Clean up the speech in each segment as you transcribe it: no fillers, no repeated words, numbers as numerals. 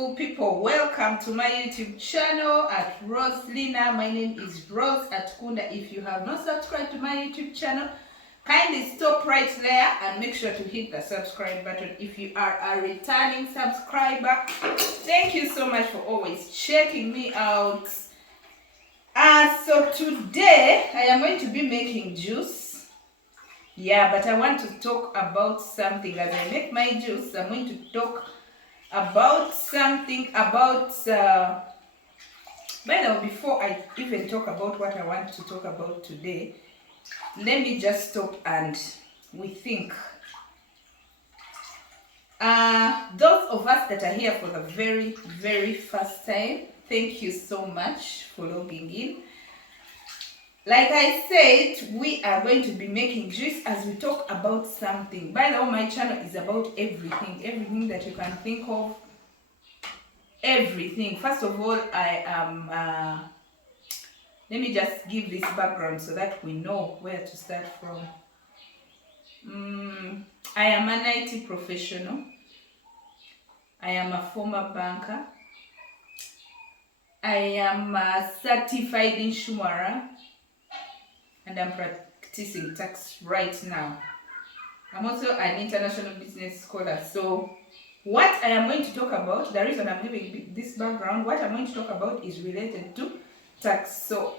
beautiful people, welcome to my YouTube channel at Roslina. My name is Rose at Kunda. If you have not subscribed to my YouTube channel, kindly stop right there and make sure to hit the subscribe button. If you are a returning subscriber, thank you so much for always checking me out. So today I am going to be making juice. Yeah, but I want to talk about something. As I make my juice, I'm going to talk about something about by the way, before I even talk about what I want to talk about today, let me just stop and we think. Those of us that are here for the very first time, thank you so much for logging in. Like I said, we are going to be making juice as we talk about something. By the way, my channel is about everything that you can think of. Everything. First of all, I am let me just give this background so that we know where to start from. I am an IT professional. I am a former banker. I am a certified insurer, and I'm practicing tax right now. I'm also an international business scholar. So what I am going to talk about, the reason I'm giving this background, what I'm going to talk about is related to tax. So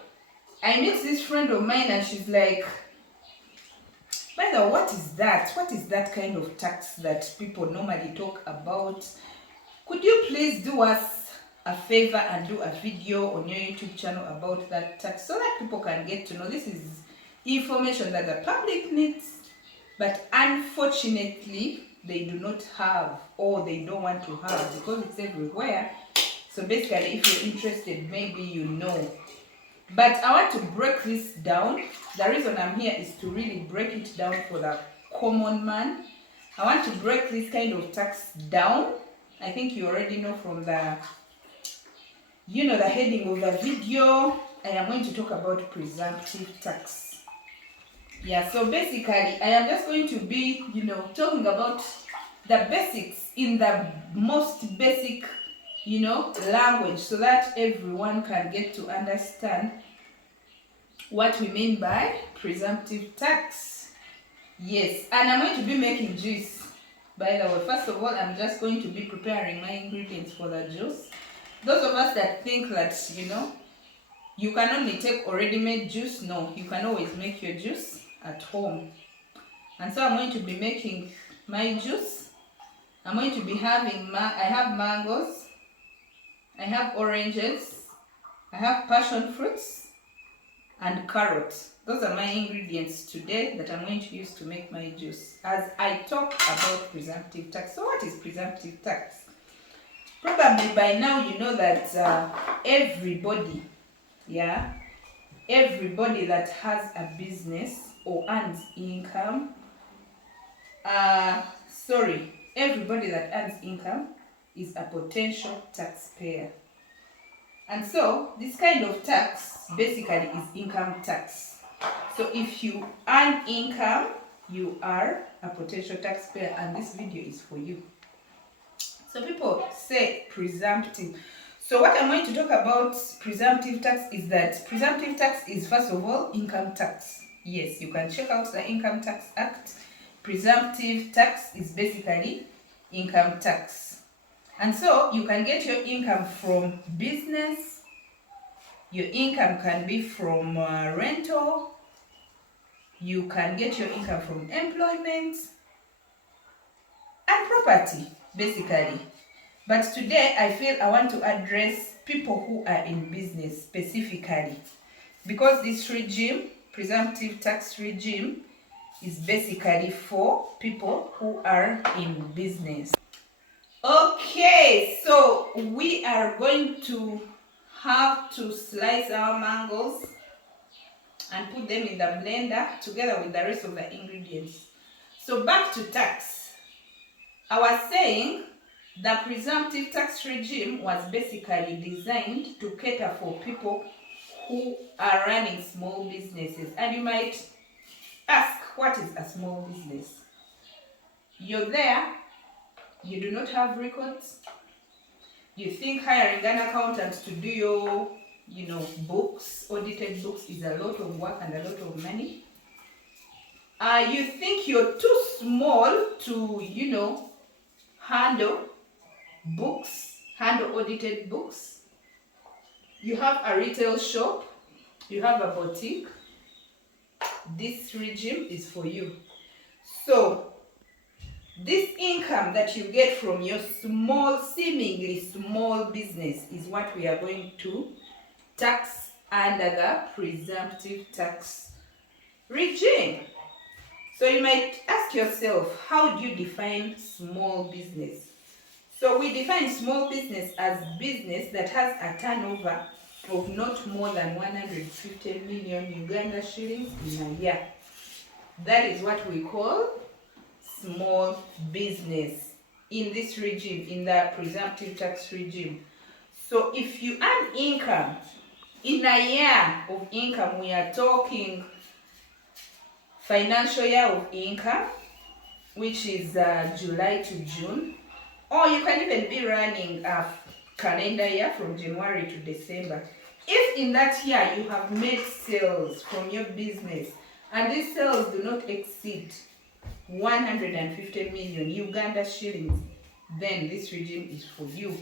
I met this friend of mine and she's like, by the way, what is that? What is that kind of tax that people normally talk about? Could you please do us a favor and do a video on your YouTube channel about that tax so that people can get to know? This is information that the public needs, but unfortunately they do not have, or they don't want to have, because it's everywhere. So basically, if you're interested, maybe you know. But I want to break this down. The reason I'm here is to really break it down for the common man. I want to break this kind of tax down. I think you already know from the, the heading of the video. I am going to talk about presumptive tax. Yeah, so basically, I am just going to be, talking about the basics in the most basic, language, so that everyone can get to understand what we mean by presumptive tax. Yes, and I'm going to be making juice. By the way, first of all, I'm just going to be preparing my ingredients for the juice. Those of us that think that, you can only take already made juice, no, you can always make your juice at home. And so I'm going to be making my juice. I'm going to be having, I have mangoes, I have oranges, I have passion fruits, and carrots. Those are my ingredients today that I'm going to use to make my juice as I talk about presumptive tax. So what is presumptive tax? Probably by now you know that everybody that has a business or earns income, everybody that earns income is a potential taxpayer. And so this kind of tax basically is income tax. So if you earn income, you are a potential taxpayer, and this video is for you. So people say presumptive. So what I'm going to talk about presumptive tax is that presumptive tax is, first of all, income tax. Yes, you can check out the Income Tax Act. Presumptive tax is basically income tax. And so you can get your income from business. Your income can be from rental. You can get your income from employment and property, basically. But today I feel I want to address people who are in business specifically, because this regime, presumptive tax regime, is basically for people who are in business. Okay, so we are going to have to slice our mangoes and put them in the blender together with the rest of the ingredients. So back to tax. I was saying the presumptive tax regime was basically designed to cater for people who are running small businesses. And you might ask, what is a small business? You're there, you do not have records, You think hiring an accountant to do your, books, audited books, is a lot of work and a lot of money. You think you're too small to, handle books, handle audited books. You have a retail shop, you have a boutique. This regime is for you. So, this income that you get from your seemingly small business is what we are going to tax under the presumptive tax regime. So you might ask yourself, how do you define small business? So we define small business as business that has a turnover of not more than 150 million Uganda shillings in a year. That is what we call small business in this regime, in the presumptive tax regime. So if you earn income, in a year of income, we are talking financial year of income, which is July to June, or you can even be running a calendar year from January to December. If in that year you have made sales from your business and these sales do not exceed 150 million Uganda shillings, then this regime is for you.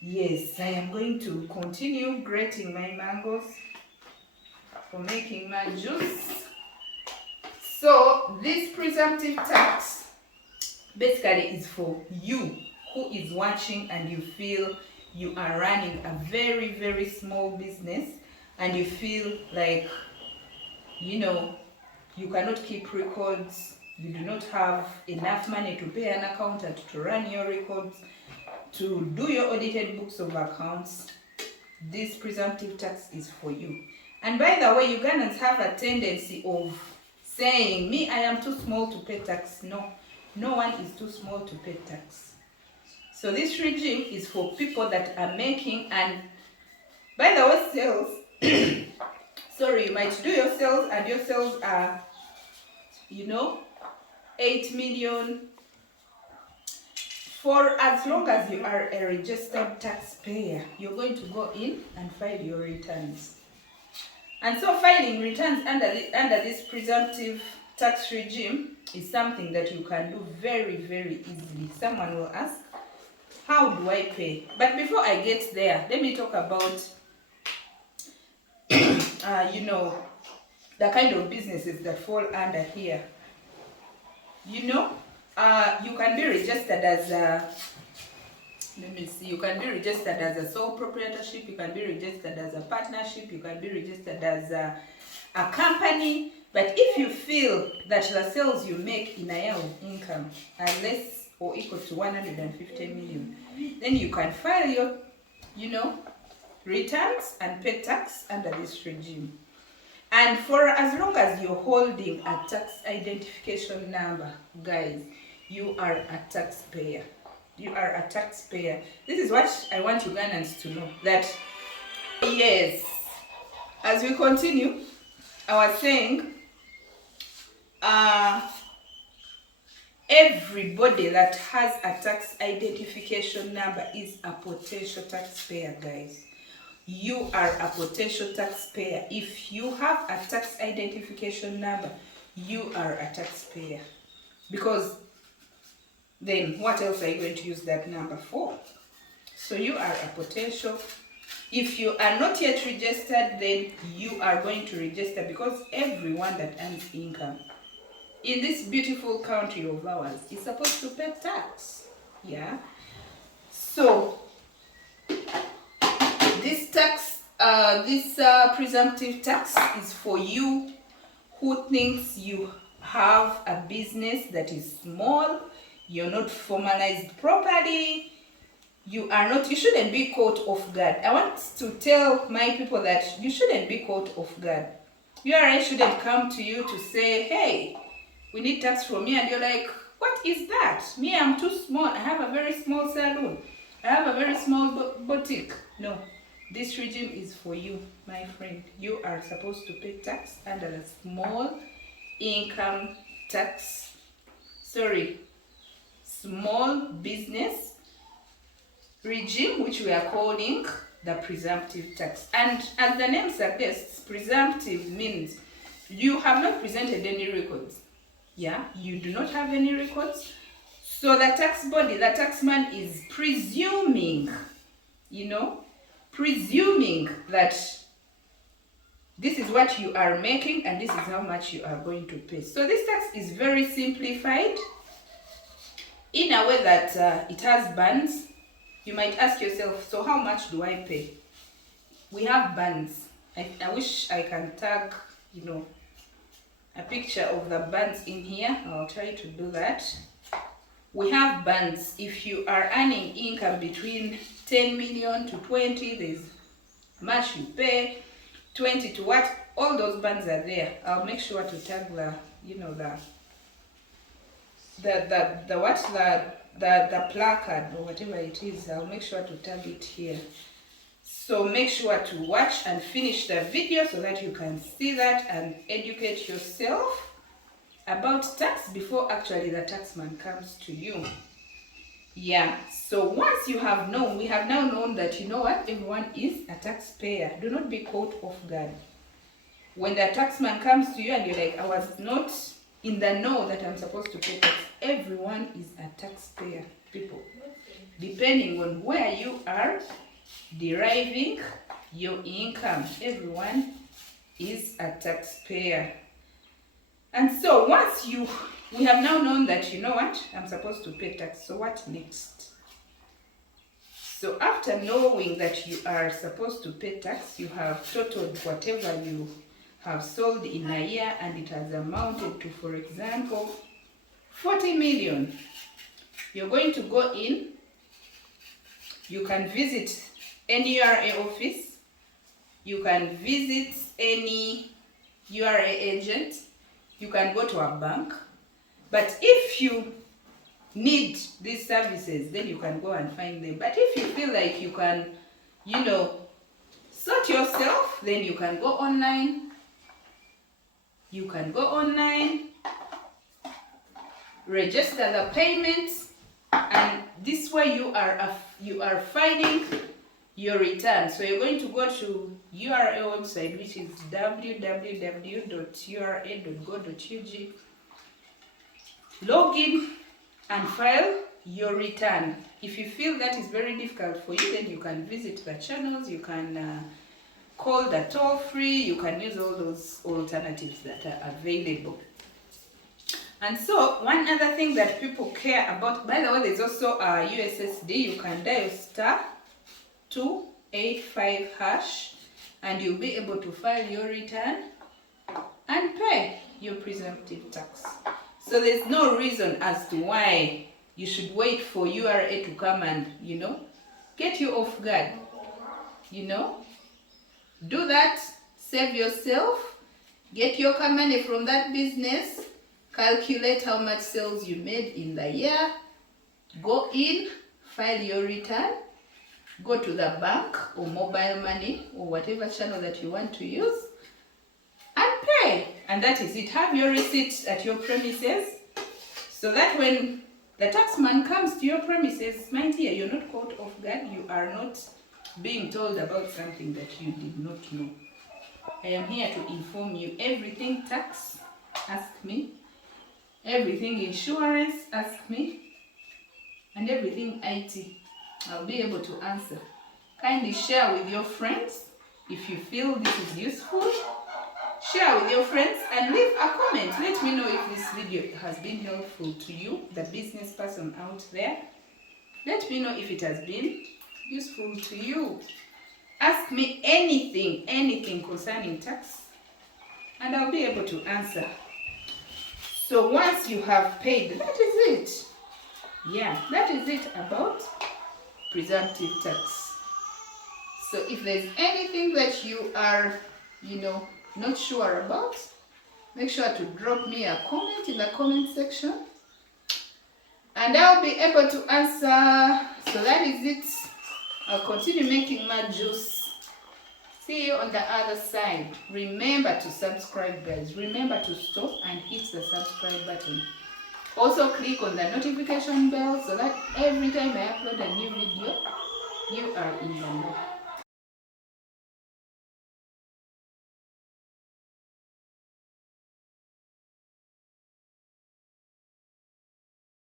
Yes, I am going to continue grating my mangoes for making my juice. So this presumptive tax basically is for you who is watching and you feel you are running a very, very small business and you feel like, you cannot keep records, you do not have enough money to pay an accountant to run your records, to do your audited books of accounts. This presumptive tax is for you. And by the way, Ugandans have a tendency of saying, me, I am too small to pay tax. No one is too small to pay tax. So this regime is for people that are making, and by the way, sales, sorry, you might do your sales and your sales are, 8 million. For as long as you are a registered taxpayer, you're going to go in and file your returns. And so filing returns under this presumptive tax regime is something that you can do very, very easily. Someone will ask, how do I pay? But before I get there, let me talk about, the kind of businesses that fall under here. You can be registered as a, you can be registered as a sole proprietorship, you can be registered as a partnership, you can be registered as a company. But if you feel that the sales you make in a year of income are less or equal to 150 million, then you can file your, returns and pay tax under this regime. And for as long as you're holding a tax identification number, guys, you are a taxpayer. You are a taxpayer. This is what I want Ugandans to know. That, yes, as we continue, I was saying, everybody that has a tax identification number is a potential taxpayer, guys. You are a potential taxpayer. If you have a tax identification number, you are a taxpayer. Because then what else are you going to use that number for? So you are a potential. If you are not yet registered, then you are going to register, because everyone that earns income in this beautiful country of ours is supposed to pay tax. Yeah. So this tax, presumptive tax is for you who thinks you have a business that is small, you're not formalized properly, you shouldn't be caught off guard. I want to tell my people that you shouldn't be caught off guard. URA shouldn't come to you to say, hey, we need tax from you, and you're like, what is that? Me, I'm too small. I have a very small salon. I have a very small boutique. No, this regime is for you, my friend. You are supposed to pay tax under the small income tax. Small business regime, which we are calling the presumptive tax. And as the name suggests, presumptive means you have not presented any records. Yeah, you do not have any records. So the tax body, the taxman is presuming, presuming that this is what you are making and this is how much you are going to pay. So this tax is very simplified in a way that it has bands. You might ask yourself, so how much do I pay? We have bands. I wish I can tag, a picture of the bands in here. I'll try to do that. We have bands. If you are earning income between 10 million to 20, there's much you pay. 20 to what? All those bands are there. I'll make sure to tag the placard or whatever it is. I'll make sure to tag it here. So make sure to watch and finish the video so that you can see that and educate yourself about tax before actually the taxman comes to you. Yeah, so once you have known, we have now known that everyone is a taxpayer. Do not be caught off guard. When the taxman comes to you and you're like, I was not in the know that I'm supposed to pay tax. Everyone is a taxpayer, people. Depending on where you are deriving your income, everyone is a taxpayer. And so once we have now known that, I'm supposed to pay tax. So what next? So after knowing that you are supposed to pay tax, you have totaled whatever you have sold in a year and it has amounted to, for example, 40 million. You're going to go in. You can visit any URA office. You can visit any URA agent. You can go to a bank. But if you need these services, then you can go and find them. But if you feel like you can, sort yourself, then you can go online. You can go online, register the payments, and this way you are filing your return. So you're going to go to URA website, which is www.ura.go.ug. Log in and file your return. If you feel that is very difficult for you, then you can visit the channels. You can call the toll free. You can use all those alternatives that are available. And so one other thing that people care about, by the way, there's also a USSD. You can dial *285# and you'll be able to file your return and pay your presumptive tax. So there's no reason as to why you should wait for URA to come and, get you off guard. Do that, save yourself, get your money from that business, calculate how much sales you made in the year, go in, file your return, go to the bank or mobile money or whatever channel that you want to use and pay. And that is it. Have your receipt at your premises so that when the taxman comes to your premises, my dear, you're not caught off guard. You are not being told about something that you did not know. I am here to inform you. Everything tax, ask me. Everything insurance, ask me. And everything IT, I'll be able to answer. Kindly share with your friends if you feel this is useful. Share with your friends and leave a comment. Let me know if this video has been helpful to you, the business person out there. Let me know if it has been useful to you. Ask me anything concerning tax, and I'll be able to answer. So once you have paid, that is it. Yeah, that is it about presumptive tax. So if there's anything that you are, not sure about, make sure to drop me a comment in the comment section, and I'll be able to answer. So that is it. I'll continue making my juice. See you on the other side. Remember to subscribe, guys. Remember to stop and hit the subscribe button. Also click on the notification bell so that every time I upload a new video, You are in the know.